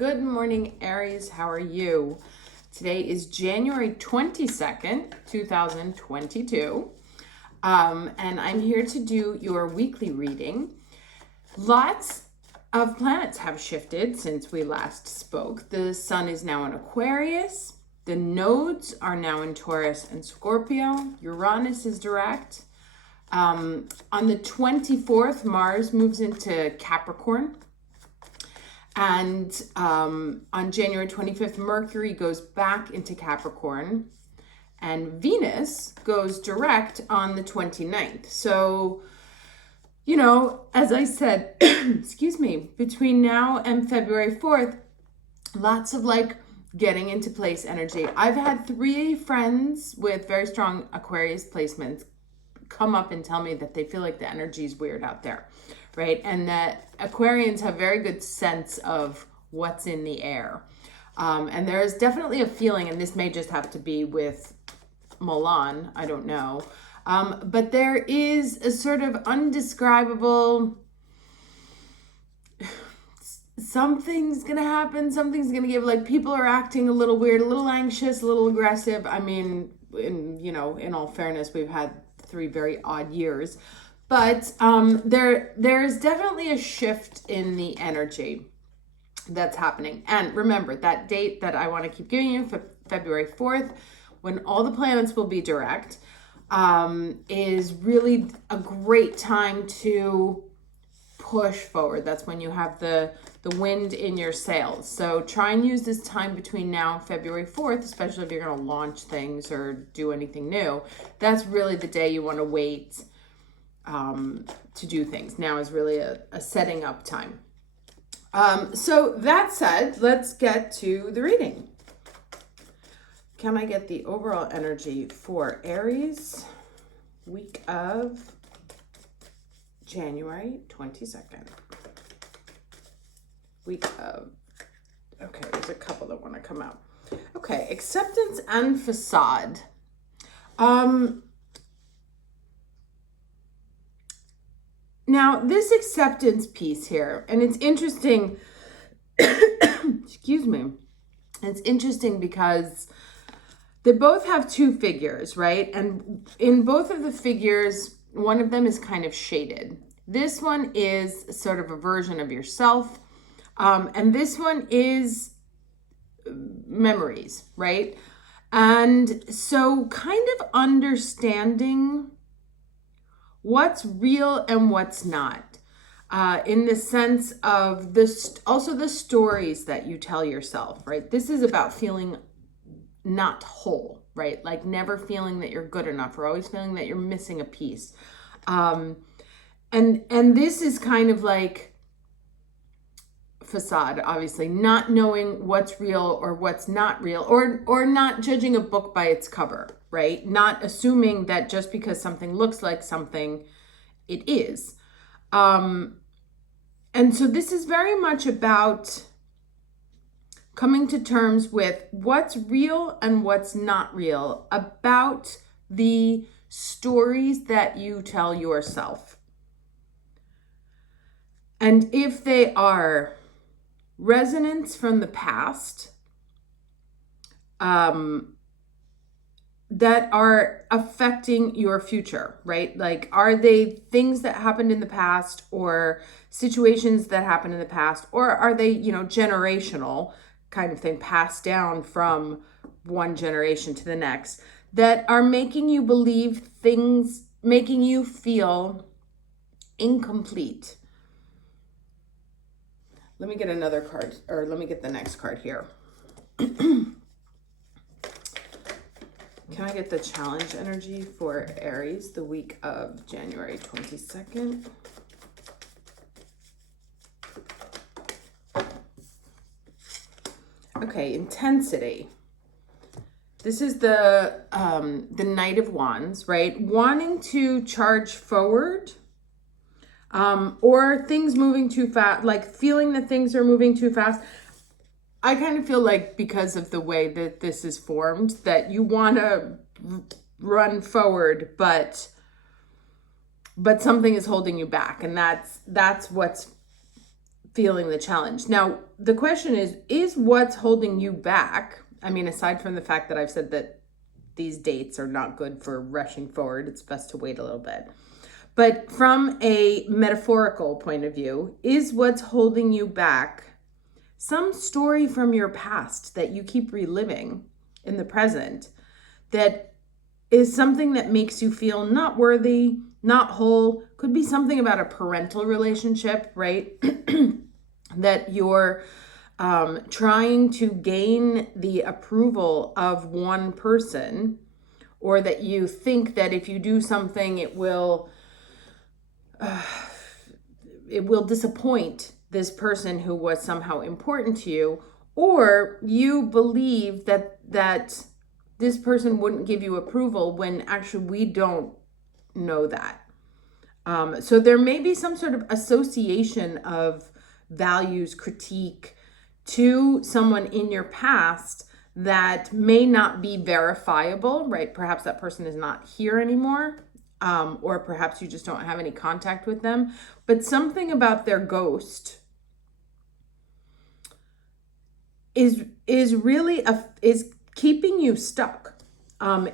Good morning, Aries. How are you? Today is January 22nd, 2022. And I'm here to do your weekly reading. Lots of planets have shifted since we last spoke. The sun is now in Aquarius. The nodes are now in Taurus and Scorpio. Uranus is direct. On the 24th, Mars moves into Capricorn. And on January 25th, Mercury goes back into Capricorn. And Venus goes direct on the 29th. So, you know, as I said, excuse me, between now and February 4th, lots of like getting into place energy. I've had 3 friends with very strong Aquarius placements come up and tell me that they feel like the energy is weird out there, right? And that Aquarians have very good sense of what's in the air. And there is definitely a feeling, and this may just have to be with Milan, I don't know. But there is a sort of undescribable, something's gonna happen, something's gonna give, like people are acting a little weird, a little anxious, a little aggressive. I mean, in all fairness, we've had 3 very odd years, but there's definitely a shift in the energy that's happening. And remember that date that I want to keep giving you, February 4th, when all the planets will be direct, is really a great time to push forward. That's when you have the wind in your sails. So try and use this time between now and February 4th, especially if you're going to launch things or do anything new. That's really the day you want to wait to do things. Now is really a setting up time. So that said, let's get to the reading. Can I get the overall energy for Aries, week of January 22nd? Week of, okay, there's a couple that want to come out. Okay, acceptance and facade. Now, this acceptance piece here, and it's interesting, excuse me, it's interesting because they both have 2 figures, right? And in both of the figures, one of them is kind of shaded. This one is sort of a version of yourself. And this one is memories, right? And so kind of understanding what's real and what's not, in the sense of also the stories that you tell yourself, right? This is about feeling not whole, right? Like never feeling that you're good enough, or always feeling that you're missing a piece. And this is kind of like facade, obviously, not knowing what's real or what's not real, or not judging a book by its cover, right? Not assuming that just because something looks like something, it is. And so this is very much about coming to terms with what's real and what's not real about the stories that you tell yourself. And if they are resonance from the past, that are affecting your future, right? Like, are they things that happened in the past, or situations that happened in the past, or are they, generational kind of thing, passed down from one generation to the next, that are making you believe things, making you feel incomplete? Let me get another card, or let me get the next card here. Can I get the challenge energy for Aries, the week of January 22nd? Okay, intensity. This is the Knight of Wands, right? Wanting to charge forward, or things moving too fast, like feeling that things are moving too fast. I kind of feel like, because of the way that this is formed, that you want to run forward, but something is holding you back. And that's what's feeling the challenge. Now, the question is what's holding you back? I mean, aside from the fact that I've said that these dates are not good for rushing forward, it's best to wait a little bit. But from a metaphorical point of view, is what's holding you back some story from your past that you keep reliving in the present that is something that makes you feel not worthy, not whole? Could be something about a parental relationship, right? That you're trying to gain the approval of one person, or that you think that if you do something, it will disappoint this person who was somehow important to you, or you believe that this person wouldn't give you approval when actually we don't know that. So there may be some sort of association of values, critique to someone in your past that may not be verifiable, right? Perhaps that person is not here anymore, or perhaps you just don't have any contact with them. But something about their ghost is really is keeping you stuck,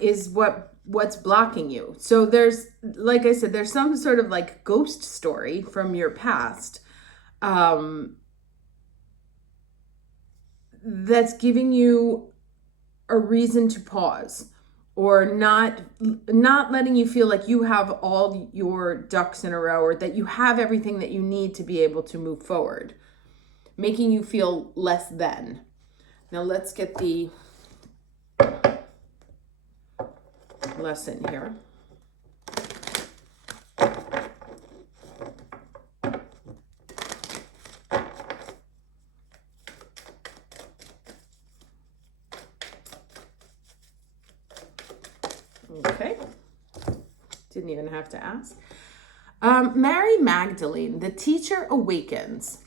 is what's blocking you. So there's, like I said, there's some sort of like ghost story from your past that's giving you a reason to pause, or not letting you feel like you have all your ducks in a row, or that you have everything that you need to be able to move forward, making you feel less than. Now let's get the lesson here. Okay. Didn't even have to ask. Mary Magdalene, the teacher awakens.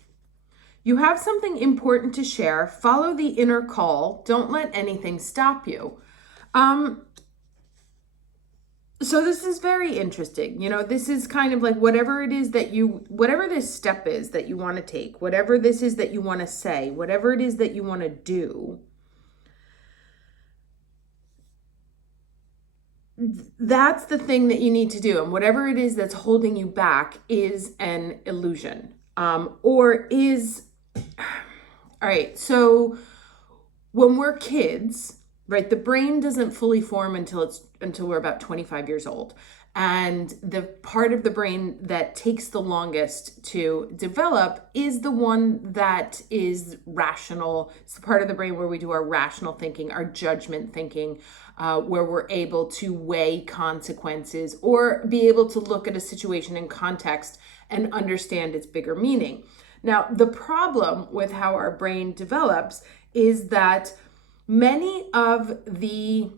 You have something important to share. Follow the inner call. Don't let anything stop you. So this is very interesting. You know, this is kind of like whatever it is that whatever this step is that you want to take, whatever this is that you want to say, whatever it is that you want to do, that's the thing that you need to do. And whatever it is that's holding you back is an illusion, or is, all right. So when we're kids, right, the brain doesn't fully form until we're about 25 years old. And the part of the brain that takes the longest to develop is the one that is rational. It's the part of the brain where we do our rational thinking, our judgment thinking, where we're able to weigh consequences or be able to look at a situation in context and understand its bigger meaning. Now, the problem with how our brain develops is that many of the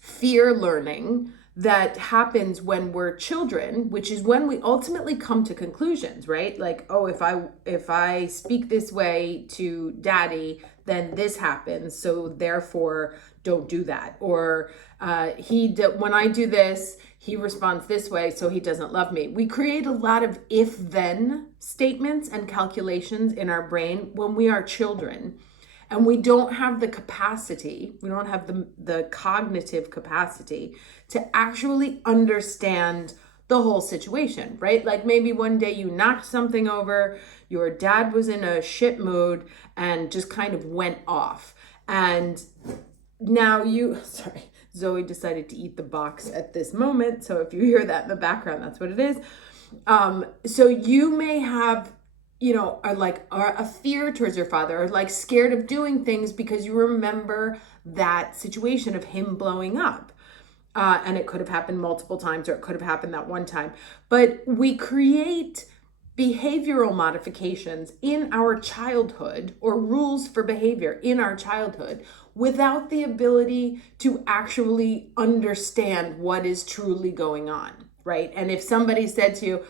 fear learning that happens when we're children, which is when we ultimately come to conclusions, right? Like, oh, if I speak this way to daddy, then this happens, so therefore don't do that. Or when I do this, he responds this way, so he doesn't love me. We create a lot of if-then statements and calculations in our brain when we are children. And we don't have the capacity, we don't have the cognitive capacity to actually understand the whole situation, right? Like maybe one day you knocked something over, your dad was in a shit mood and just kind of went off. And now sorry, Zoe decided to eat the box at this moment. So if you hear that in the background, that's what it is. So you may have, a fear towards your father, or like scared of doing things because you remember that situation of him blowing up. And it could have happened multiple times, or it could have happened that one time. But we create behavioral modifications in our childhood, or rules for behavior in our childhood, without the ability to actually understand what is truly going on, right? And if somebody said to you,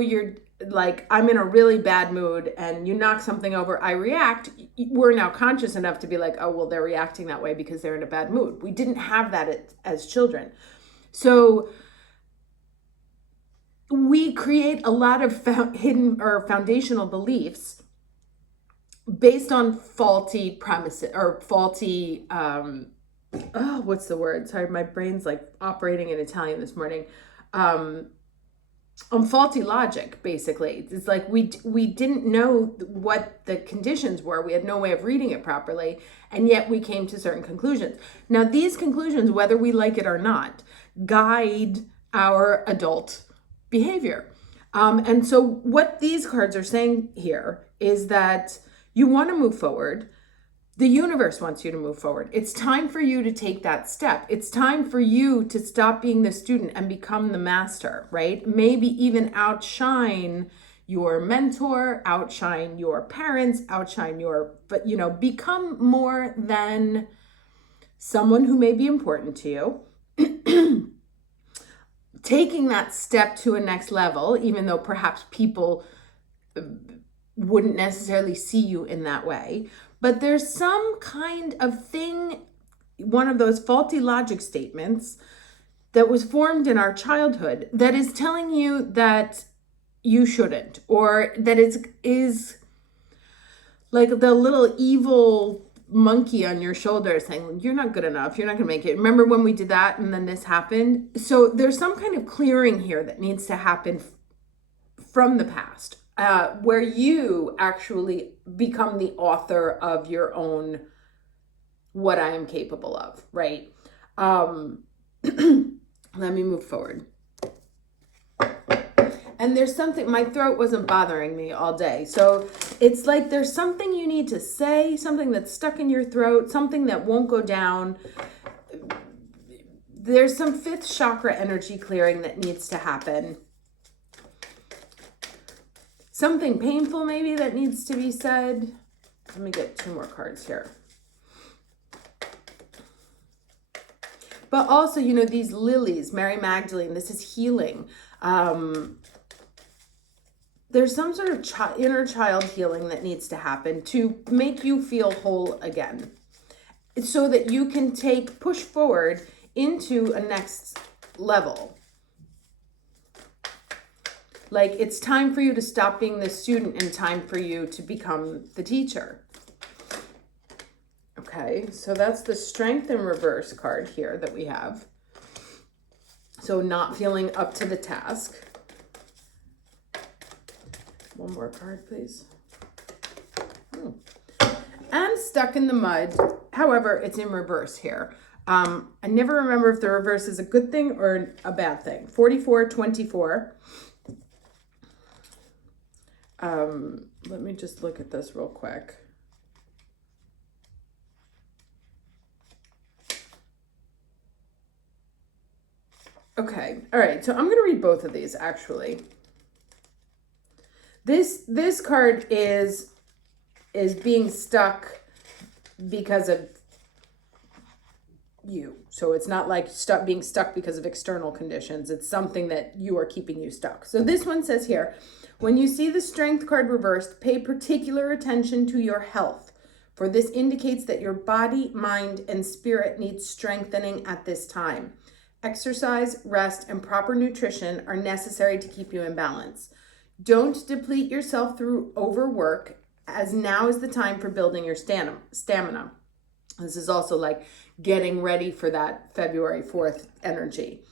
you're like, I'm in a really bad mood and you knock something over, I react. We're now conscious enough to be like, oh, well, they're reacting that way because they're in a bad mood. We didn't have that as children. So we create a lot of hidden or foundational beliefs based on faulty premises or faulty, what's the word? Sorry, my brain's like operating in Italian this morning. On faulty logic, basically. It's like we didn't know what the conditions were. We had no way of reading it properly, and yet we came to certain conclusions. Now, these conclusions, whether we like it or not, guide our adult behavior. And so what these cards are saying here is that you want to move forward. The universe wants you to move forward. It's time for you to take that step. It's time for you to stop being the student and become the master, right? Maybe even outshine your mentor, outshine your parents, become more than someone who may be important to you. Taking that step to a next level, even though perhaps people wouldn't necessarily see you in that way. But there's some kind of thing, one of those faulty logic statements that was formed in our childhood that is telling you that you shouldn't, or that is like the little evil monkey on your shoulder saying, you're not good enough, you're not gonna make it. Remember when we did that and then this happened? So there's some kind of clearing here that needs to happen from the past. Where you actually become the author of your own what I am capable of, right? Let me move forward. And there's something, my throat wasn't bothering me all day. So it's like there's something you need to say, something that's stuck in your throat, something that won't go down. There's some fifth chakra energy clearing that needs to happen. Something painful maybe that needs to be said. Let me get 2 more cards here. But also, these lilies, Mary Magdalene, this is healing. There's some sort of inner child healing that needs to happen to make you feel whole again. So that you can push forward into a next level. Like, it's time for you to stop being the student and time for you to become the teacher. Okay, so that's the Strength in Reverse card here that we have. So not feeling up to the task. 1 more card, please. And Stuck in the Mud. However, it's in reverse here. I never remember if the reverse is a good thing or a bad thing. 44-24. Let me just look at this real quick. Okay. All right. So I'm going to read both of these actually. This card is being stuck because of you. So it's not like being stuck because of external conditions. It's something that you are keeping you stuck. So this one says here, when you see the Strength card reversed, pay particular attention to your health, for this indicates that your body, mind, and spirit need strengthening at this time. Exercise, rest, and proper nutrition are necessary to keep you in balance. Don't deplete yourself through overwork, as now is the time for building your stamina. This is also like getting ready for that February 4th energy.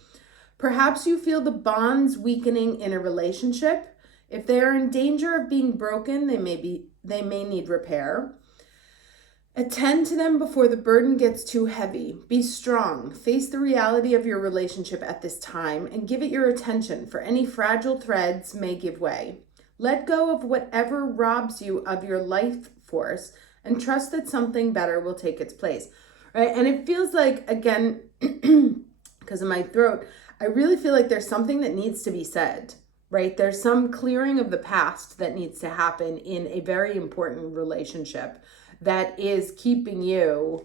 Perhaps you feel the bonds weakening in a relationship. If they are in danger of being broken, they may need repair. Attend to them before the burden gets too heavy. Be strong. Face the reality of your relationship at this time and give it your attention, for any fragile threads may give way. Let go of whatever robs you of your life force and trust that something better will take its place. Right? And it feels like, again, because of my throat, I really feel like there's something that needs to be said, right? There's some clearing of the past that needs to happen in a very important relationship that is keeping you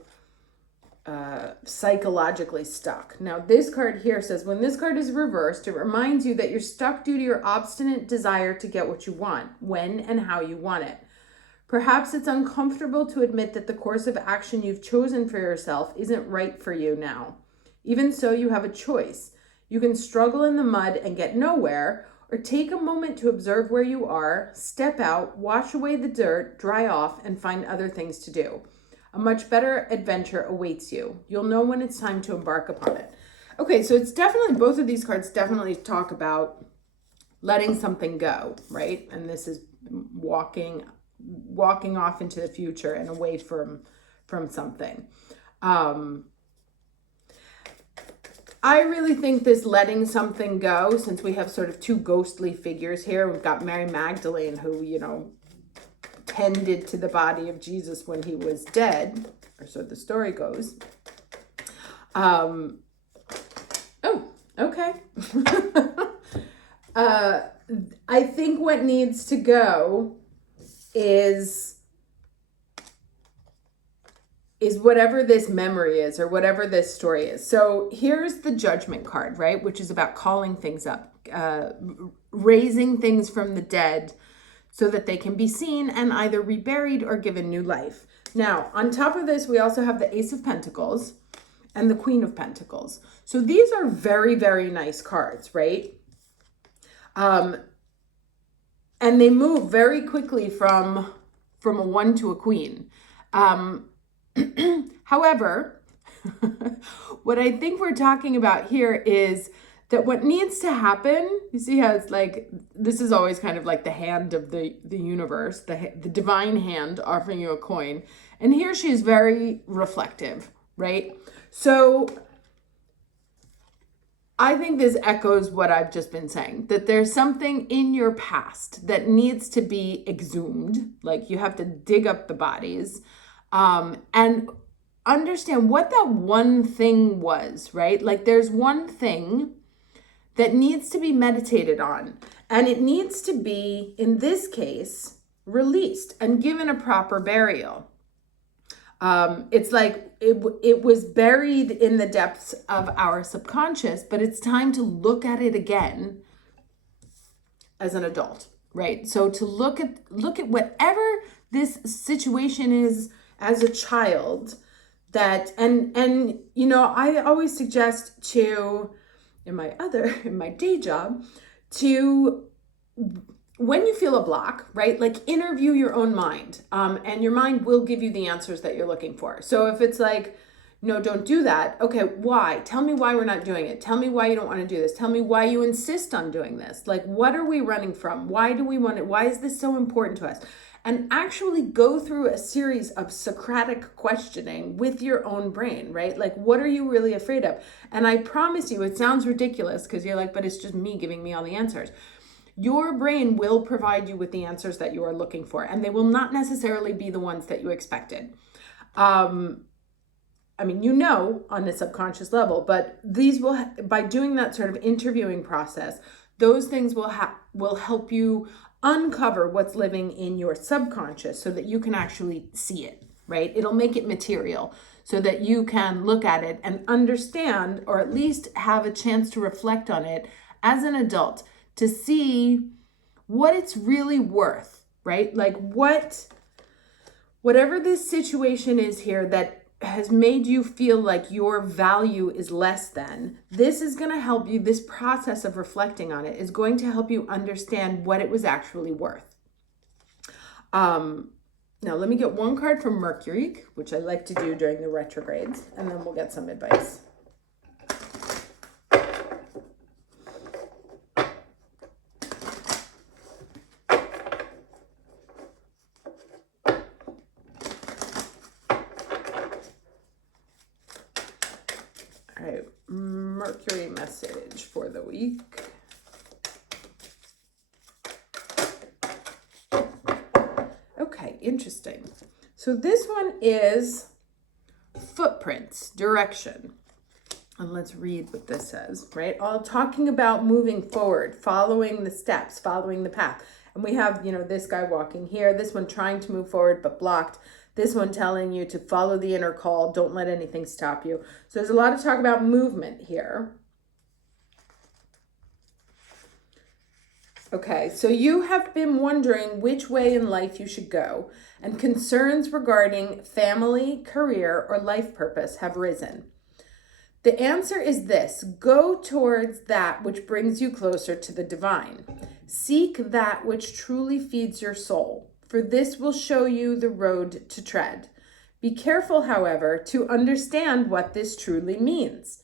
psychologically stuck. Now, this card here says, when this card is reversed, it reminds you that you're stuck due to your obstinate desire to get what you want, when and how you want it. Perhaps it's uncomfortable to admit that the course of action you've chosen for yourself isn't right for you now. Even so, you have a choice. You can struggle in the mud and get nowhere, or take a moment to observe where you are, step out, wash away the dirt, dry off, and find other things to do. A much better adventure awaits you. You'll know when it's time to embark upon it. Okay, so it's definitely, both of these cards definitely talk about letting something go, right? And this is walking off into the future and away from something. I really think this letting something go, since we have sort of two ghostly figures here. We've got Mary Magdalene, who, you know, tended to the body of Jesus when he was dead, or so the story goes. Oh, okay. I think what needs to go is whatever this memory is, or whatever this story is. So here's the Judgment card, right? Which is about calling things up, raising things from the dead so that they can be seen and either reburied or given new life. Now, on top of this, we also have the Ace of Pentacles and the Queen of Pentacles. So these are very, very nice cards, right? And they move very quickly from a 1 to a queen. However, what I think we're talking about here is that what needs to happen, you see how it's like, this is always kind of like the hand of the universe, the divine hand offering you a coin. And here she is very reflective, right? So I think this echoes what I've just been saying, that there's something in your past that needs to be exhumed. Like you have to dig up the bodies, and understand what that one thing was, right? Like there's one thing that needs to be meditated on, and it needs to be, in this case, released and given a proper burial. It's like it was buried in the depths of our subconscious, but it's time to look at it again as an adult, right? So to look at whatever this situation is as a child, that and you know, I always suggest to, in my day job, to, when you feel a block, right, like interview your own mind, and your mind will give you the answers that you're looking for. So if it's like, no, don't do that. Okay, why? Tell me why we're not doing it. Tell me why you don't want to do this. Tell me why you insist on doing this. Like, what are we running from? Why do we want it? Why is this so important to us? And actually go through a series of Socratic questioning with your own brain, right? Like, what are you really afraid of? And I promise you, it sounds ridiculous because you're like, but it's just me giving me all the answers. Your brain will provide you with the answers that you are looking for, and they will not necessarily be the ones that you expected. I mean, you know, on a subconscious level, but these will, by doing that sort of interviewing process, those things will help you uncover what's living in your subconscious so that you can actually see it, right? It'll make it material so that you can look at it and understand, or at least have a chance to reflect on it as an adult, to see what it's really worth, right? Like whatever this situation is here that has made you feel like your value is less than, this is going to help you. This process of reflecting on it is going to help you understand what it was actually worth. Now let me get one card from Mercury, which I like to do during the retrogrades, and then we'll get some advice. All right, Mercury message for the week. Okay, interesting. So this one is footprints, direction. And let's read what this says, right? All talking about moving forward, following the steps, following the path. And we have, you know, this guy walking here, this one trying to move forward but blocked, this one telling you to follow the inner call, don't let anything stop you. So there's a lot of talk about movement here. Okay, so you have been wondering which way in life you should go, and concerns regarding family, career, or life purpose have risen. The answer is this: go towards that which brings you closer to the divine. Seek that which truly feeds your soul, for this will show you the road to tread. Be careful, however, to understand what this truly means.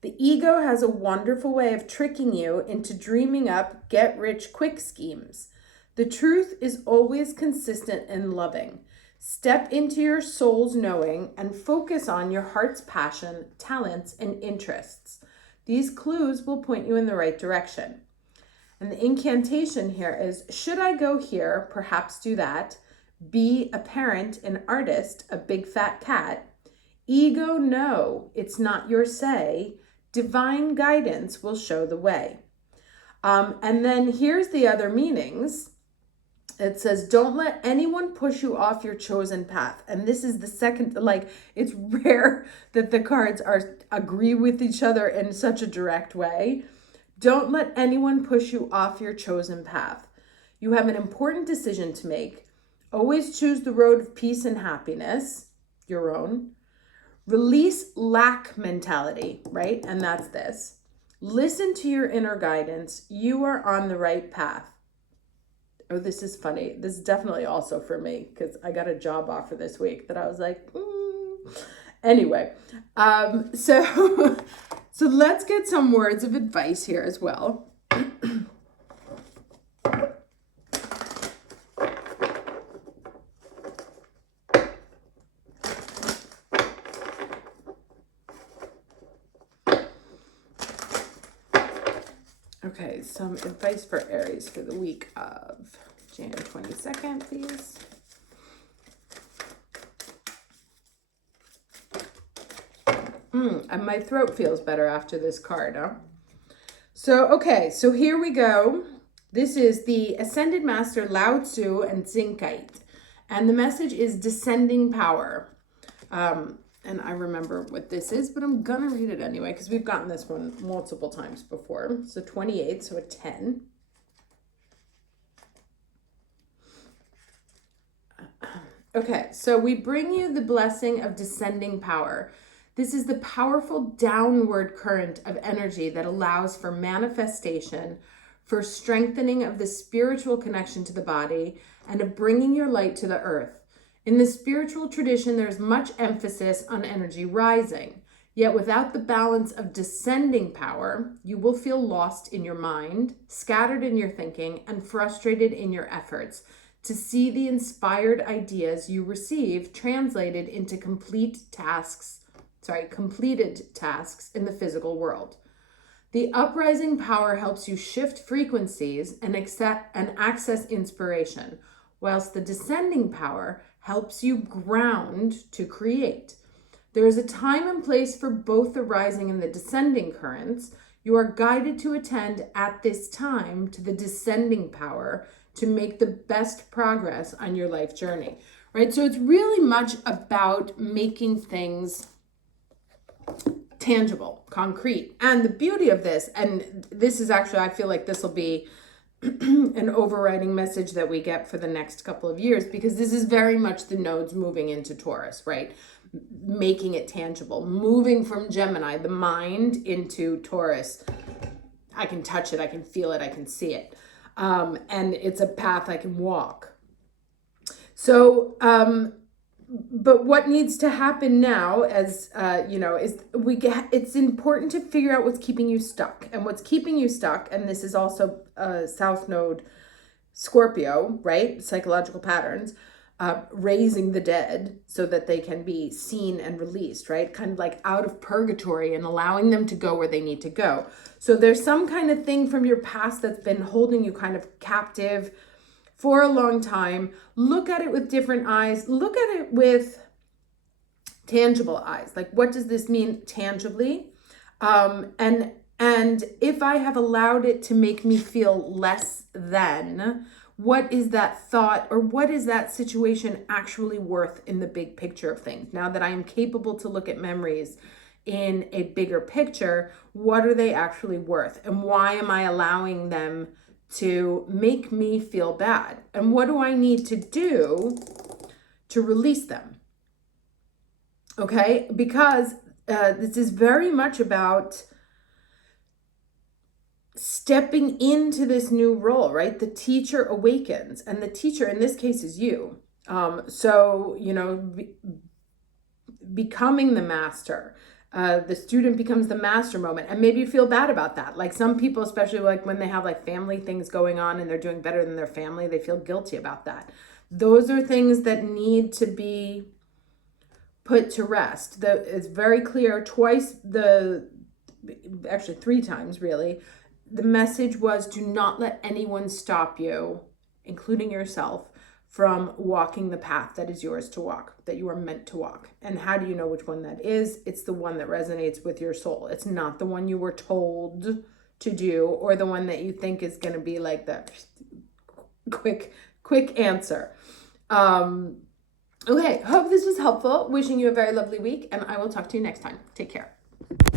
The ego has a wonderful way of tricking you into dreaming up get-rich-quick schemes. The truth is always consistent and loving. Step into your soul's knowing and focus on your heart's passion, talents, and interests. These clues will point you in the right direction. And the incantation here is, should I go here, perhaps do that. Be a parent, an artist, a big fat cat. Ego, no, it's not your say. Divine guidance will show the way. And then here's the other meanings. It says, don't let anyone push you off your chosen path. And this is the second, like, it's rare that the cards agree with each other in such a direct way. Don't let anyone push you off your chosen path. You have an important decision to make. Always choose the road of peace and happiness, your own. Release lack mentality, right? And that's this. Listen to your inner guidance. You are on the right path. Oh, this is funny. This is definitely also for me because I got a job offer this week that I was like, Anyway, so let's get some words of advice here as well. Okay, some advice for Aries for the week of January 22nd, please. And my throat feels better after this card, huh? So, okay, so here we go. This is the Ascended Master Lao Tzu and Zinkite. And the message is descending power. And I remember what this is, but I'm gonna read it anyway because we've gotten this one multiple times before. So 28, so a 10. Okay, so we bring you the blessing of descending power. This is the powerful downward current of energy that allows for manifestation, for strengthening of the spiritual connection to the body, and of bringing your light to the earth. In the spiritual tradition, there's much emphasis on energy rising. Yet without the balance of descending power, you will feel lost in your mind, scattered in your thinking, and frustrated in your efforts to see the inspired ideas you receive translated into completed tasks in the physical world. The uprising power helps you shift frequencies and access inspiration, whilst the descending power helps you ground to create. There is a time and place for both the rising and the descending currents. You are guided to attend at this time to the descending power to make the best progress on your life journey, right? So it's really much about making things tangible, concrete. And the beauty of this, and this is actually, I feel like this will be an overriding message that we get for the next couple of years, because this is very much the nodes moving into Taurus, right? Making it tangible, moving from Gemini, the mind, into Taurus. I can touch it, I can feel it, I can see it. And it's a path I can walk. So, but what needs to happen now, as is it's important to figure out what's keeping you stuck. And what's keeping you stuck, and this is also South Node Scorpio, right? Psychological patterns, raising the dead so that they can be seen and released, right? Kind of like out of purgatory and allowing them to go where they need to go. So there's some kind of thing from your past that's been holding you kind of captive for a long time. Look at it with different eyes. Look at it with tangible eyes. Like, what does this mean tangibly? And if I have allowed it to make me feel less than, what is that thought or what is that situation actually worth in the big picture of things? Now that I am capable to look at memories in a bigger picture, what are they actually worth? And why am I allowing them to make me feel bad? And what do I need to do to release them? Okay, because This is very much about stepping into this new role, right? The teacher awakens, and the teacher in this case is you. So, becoming the master. The student becomes the master moment, and maybe you feel bad about that. Like some people, especially like when they have like family things going on and they're doing better than their family, they feel guilty about that. Those are things that need to be put to rest. It's very clear twice, actually 3 times really, the message was, do not let anyone stop you, including yourself, from walking the path that is yours to walk, that you are meant to walk. And how do you know which one that is? It's the one that resonates with your soul. It's not the one you were told to do, or the one that you think is going to be like the quick answer. Okay, hope this was helpful. Wishing you a very lovely week, and I will talk to you next time. Take care.